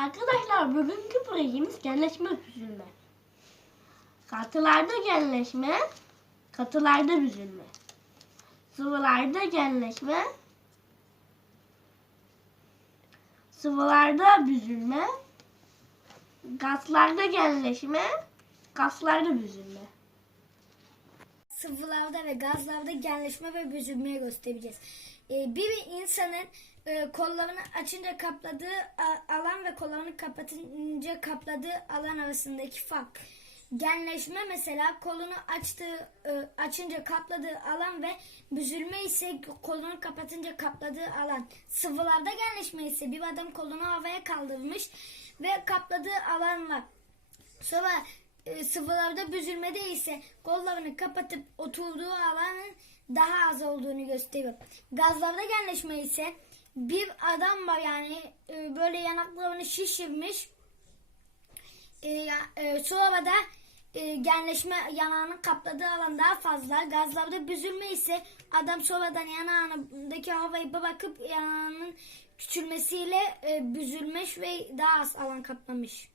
Arkadaşlar bugünkü projemiz genleşme büzülme. Katılarda genleşme, katılarda büzülme. Sıvılarda genleşme, sıvılarda büzülme. Gazlarda genleşme, gazlarda büzülme. Sıvılarda ve gazlarda genleşme ve büzülmeyi göstereceğiz. Ee, bir insanın e, kollarını açınca kapladığı alan ve kollarını kapatınca kapladığı alan arasındaki fark. Genleşme mesela kolunu açtığı e, açınca kapladığı alan ve büzülme ise kolunu kapatınca kapladığı alan. Sıvılarda genleşme ise bir adam kolunu havaya kaldırmış ve kapladığı alan var. Sonra sıvılarda büzülmede ise kollarını kapatıp oturduğu alanın daha az olduğunu gösteriyor. Gazlarda genleşme ise bir adam var yani e, böyle yanaklarını şişirmiş. E, e, sonra da e, genleşme yanağının kapladığı alan daha fazla. Gazlarda büzülme ise adam sonradan yanağındaki havayı bırakıp yanağının küçülmesiyle e, büzülmüş ve daha az alan kaplamış.